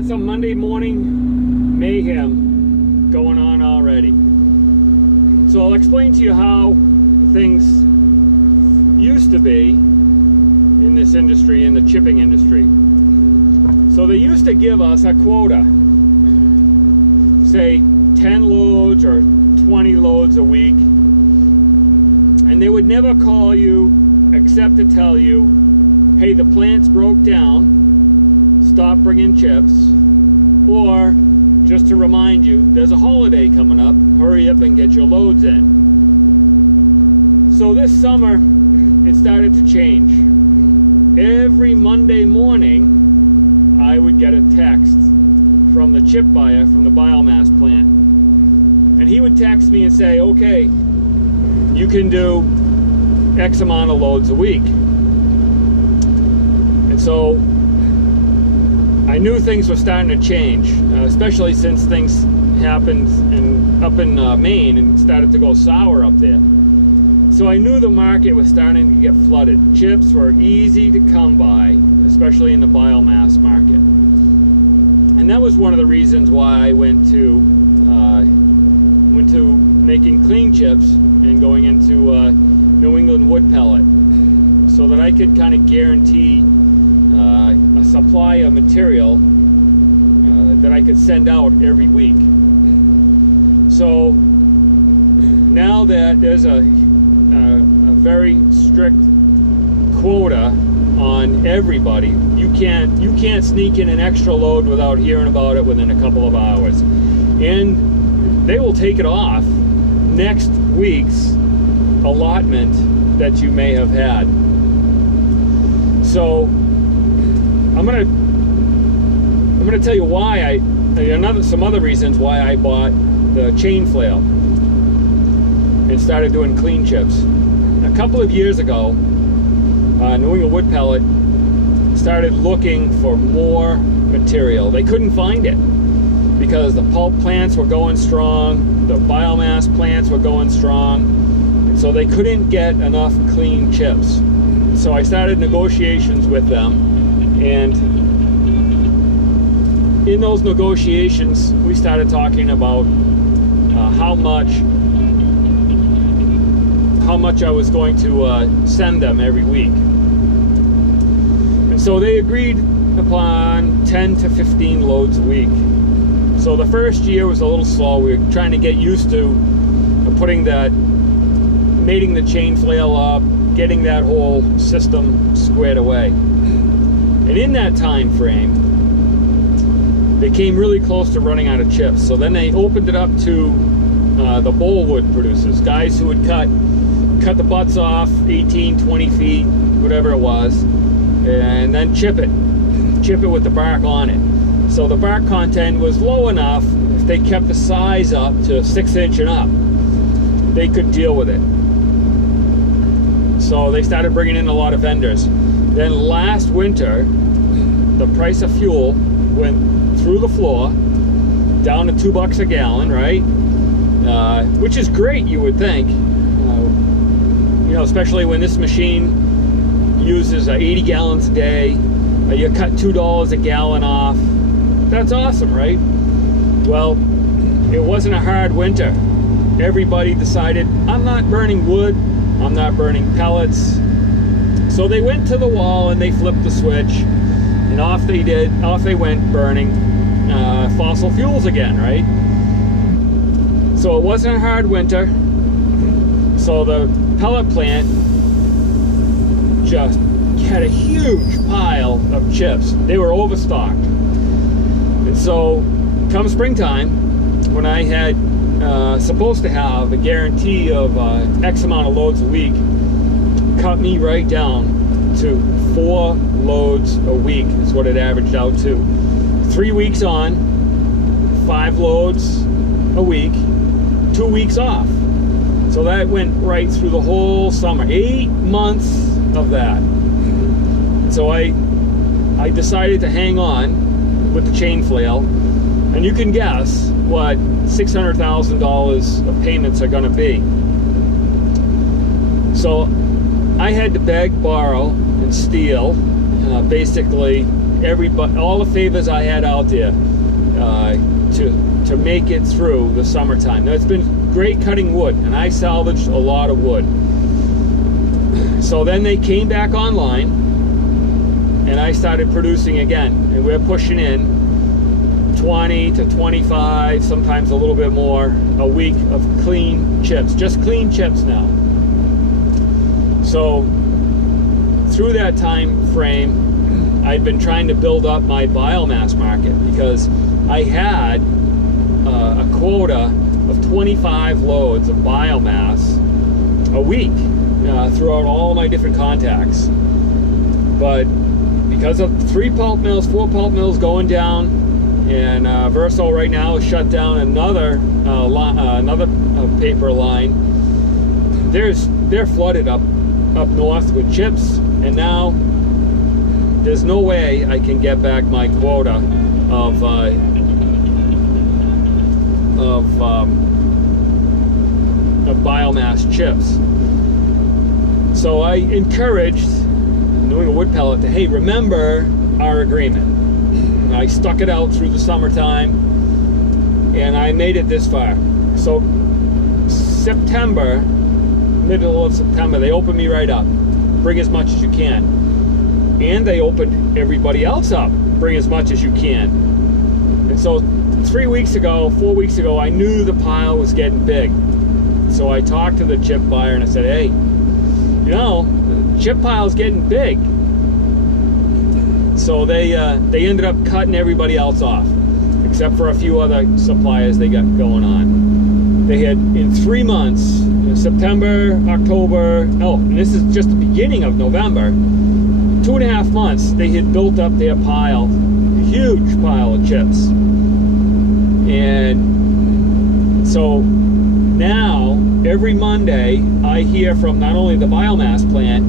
got some Monday morning mayhem going on already. So I'll explain to you how things used to be in this industry, in the chipping industry. So they used to give us a quota, say 10 loads or 20 loads a week, and they would never call you except to tell you, hey, the plant's broke down, stop bringing chips, or just to remind you, there's a holiday coming up, hurry up and get your loads in. So this summer, it started to change. Every Monday morning, I would get a text from the chip buyer from the biomass plant. And he would text me and say, okay, you can do X amount of loads a week. And so I knew things were starting to change, especially since things happened up in Maine and started to go sour up there. So I knew the market was starting to get flooded. Chips were easy to come by, especially in the biomass market. And that was one of the reasons why I went to making clean chips and going into New England wood pellet, so that I could kind of guarantee a supply of material that I could send out every week. So now that there's a very strict quota on everybody, you can't sneak in an extra load without hearing about it within a couple of hours, and they will take it off next week's allotment that you may have had. So I'm gonna tell you why some other reasons why I bought the chain flail and started doing clean chips. A couple of years ago, New England wood pellet started looking for more material. They couldn't find it because the pulp plants were going strong, the biomass plants were going strong, and so they couldn't get enough clean chips. So I started negotiations with them, and in those negotiations we started talking about how much I was going to send them every week. And so they agreed upon 10 to 15 loads a week. So the first year was a little slow. We were trying to get used to mating the chain flail up, getting that whole system squared away. And in that time frame, they came really close to running out of chips. So then they opened it up to the bowl wood producers, guys who would cut the butts off 18, 20 feet, whatever it was, and then chip it with the bark on it. So the bark content was low enough, if they kept the size up to 6-inch and up, they could deal with it. So they started bringing in a lot of vendors. Then last winter, the price of fuel went through the floor, down to $2 a gallon, right? Which is great, you would think. You know, especially when this machine uses 80 gallons a day, you cut $2 a gallon off. That's awesome, right? Well, it wasn't a hard winter. Everybody decided, I'm not burning wood, I'm not burning pellets. So they went to the wall and they flipped the switch, and off they went burning fossil fuels again, right? So it wasn't a hard winter. So the pellet plant just had a huge pile of chips. They were overstocked. And so come springtime, when I had supposed to have a guarantee of X amount of loads a week, cut me right down to 4 loads a week is what it averaged out to. 3 weeks on, 5 loads a week, 2 weeks off. So that went right through the whole summer, 8 months of that. So I decided to hang on with the chain flail, and you can guess what $600,000 of payments are going to be. So I had to beg, borrow, and steal basically all the favors I had out there to make it through the summertime. Now, it's been great cutting wood, and I salvaged a lot of wood. So then they came back online, and I started producing again, and we're pushing in 20 to 25, sometimes a little bit more a week of clean chips, just clean chips now. So through that time frame, I'd been trying to build up my biomass market, because I had a quota of 25 loads of biomass a week throughout all of my different contacts. But because of 3 pulp mills, 4 pulp mills going down, and Verso right now has shut down another paper line, they're flooded up north with chips, and now there's no way I can get back my quota of biomass chips. So I encouraged New England Wood Pellet to, hey, remember our agreement. I stuck it out through the summertime, and I made it this far. So September, middle of September, they opened me right up. Bring as much as you can. And they opened everybody else up. Bring as much as you can. And so 4 weeks ago, I knew the pile was getting big. So I talked to the chip buyer and I said, hey, you know, chip pile's getting big. So they ended up cutting everybody else off, except for a few other suppliers they got going on. They had, in 3 months, September, October, and this is just the beginning of November, 2.5 months, they had built up their pile, a huge pile of chips. And so now, every Monday, I hear from not only the biomass plant,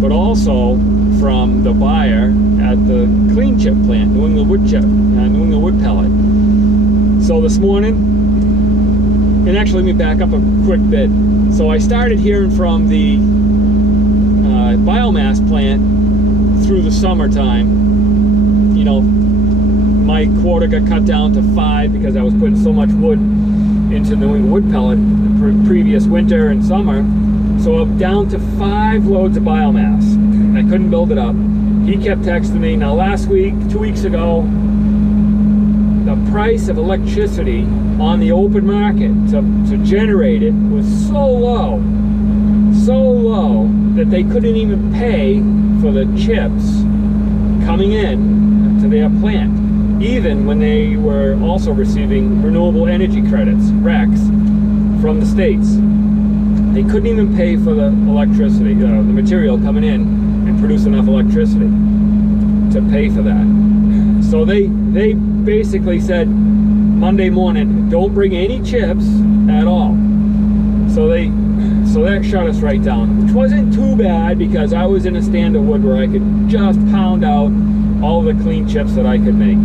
but also from the buyer at the clean chip plant, New England Wood Pellet. So this morning, and actually, let me back up a quick bit. So I started hearing from the biomass plant through the summertime. You know, my quota got cut down to 5 because I was putting so much wood into New England Wood Pellet the previous winter and summer. So I'm down to 5 loads of biomass. I couldn't build it up. He kept texting me. Now last week, 2 weeks ago, the price of electricity on the open market to generate it was so low that they couldn't even pay for the chips coming in to their plant, even when they were also receiving renewable energy credits, RECs, from the states. They couldn't even pay for the electricity, the material coming in and produce enough electricity to pay for that. So they basically said Monday morning, don't bring any chips at all. So that shut us right down, which wasn't too bad because I was in a stand of wood where I could just pound out all the clean chips that I could make.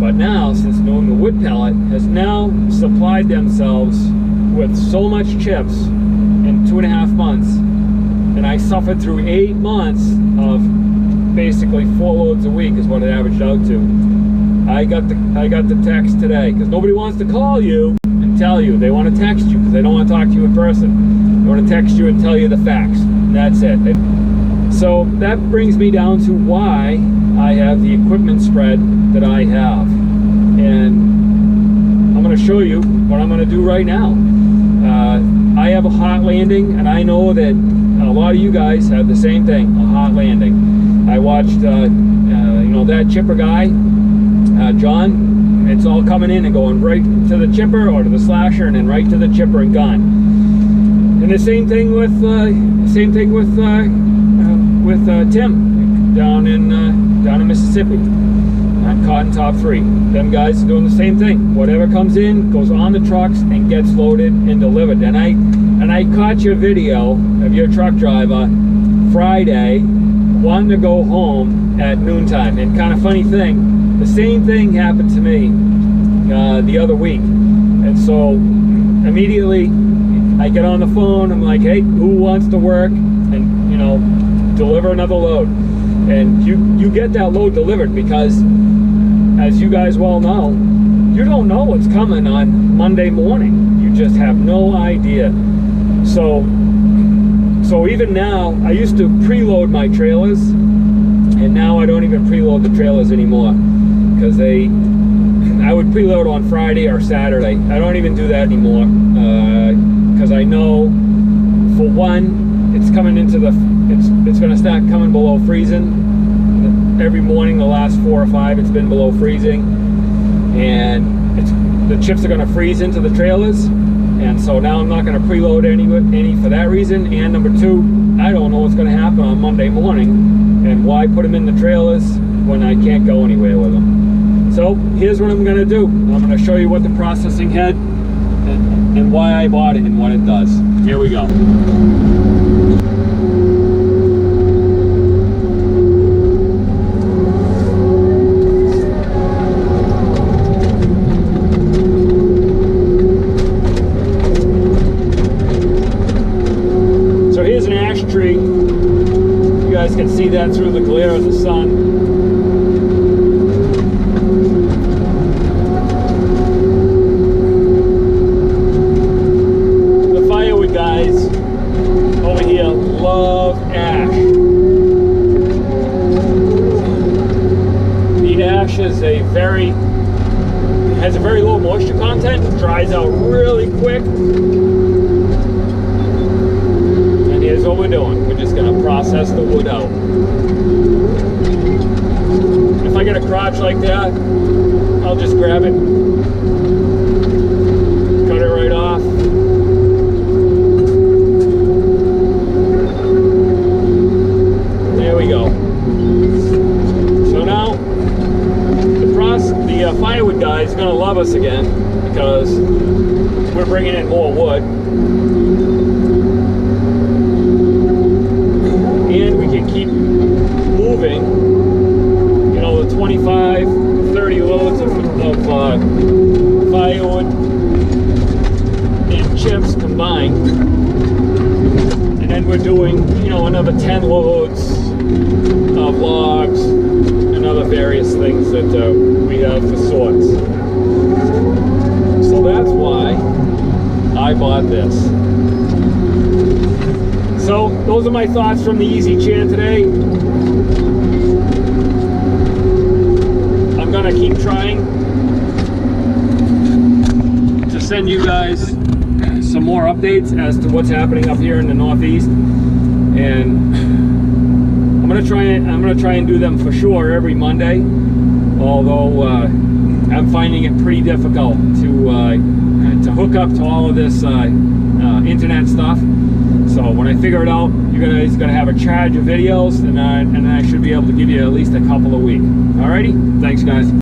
But now, since New England Wood Pellet has now supplied themselves with so much chips in 2.5 months, and I suffered through 8 months of basically 4 loads a week is what it averaged out to. I got the text today, because nobody wants to call you and tell you. They want to text you because they don't want to talk to you in person. They want to text you and tell you the facts. And that's it. So that brings me down to why I have the equipment spread that I have. And I'm going to show you what I'm going to do right now. I have a hot landing, and I know that a lot of you guys have the same thing, a hot landing. I watched, you know, that chipper guy, John. It's all coming in and going right to the chipper or to the slasher, and then right to the chipper and gone. And the same thing with Tim down in Mississippi. On Cotton Top 3. Them guys are doing the same thing. Whatever comes in goes on the trucks and gets loaded and delivered. And I caught your video of your truck driver Friday wanting to go home at noontime. And kind of funny thing, the same thing happened to me the other week. And so immediately I get on the phone. I'm like, hey, who wants to work and, you know, deliver another load? and you get that load delivered, because as you guys well know, you don't know what's coming on Monday morning. You just have no idea. So even now, I used to preload my trailers, and now I don't even preload the trailers anymore, because I would preload on Friday or Saturday. I don't even do that anymore, because I know, for one, it's coming into it's going to start coming below freezing. Every morning, the last 4 or 5, it's been below freezing, and the chips are going to freeze into the trailers. And so now I'm not going to preload any for that reason. And number 2, I don't know what's going to happen on Monday morning, and why put them in the trailers when I can't go anywhere with them. So here's what I'm going to do. I'm going to show you what the processing head and why I bought it and what it does. Here we go. Tree. You guys can see that through the glare of the sun. The firewood guys over here love ash. The ash is has a very low moisture content, dries out really quick. Here's what we're doing. We're just going to process the wood out. If I get a crotch like that, I'll just grab it, cut it right off. There we go. So now, the firewood guy is going to love us again, because we're bringing in more wood. And we can keep moving, you know, the 25, 30 loads of firewood and chips combined. And then we're doing, you know, another 10 loads of logs and other various things that we have for sorts. So that's why I bought this. So those are my thoughts from the easy chair today. I'm gonna keep trying to send you guys some more updates as to what's happening up here in the Northeast, and I'm gonna try and do them for sure every Monday. Although I'm finding it pretty difficult to hook up to all of this internet stuff. So when I figure it out, you guys gonna have a charge of videos, and I should be able to give you at least a couple a week. Alrighty, thanks guys.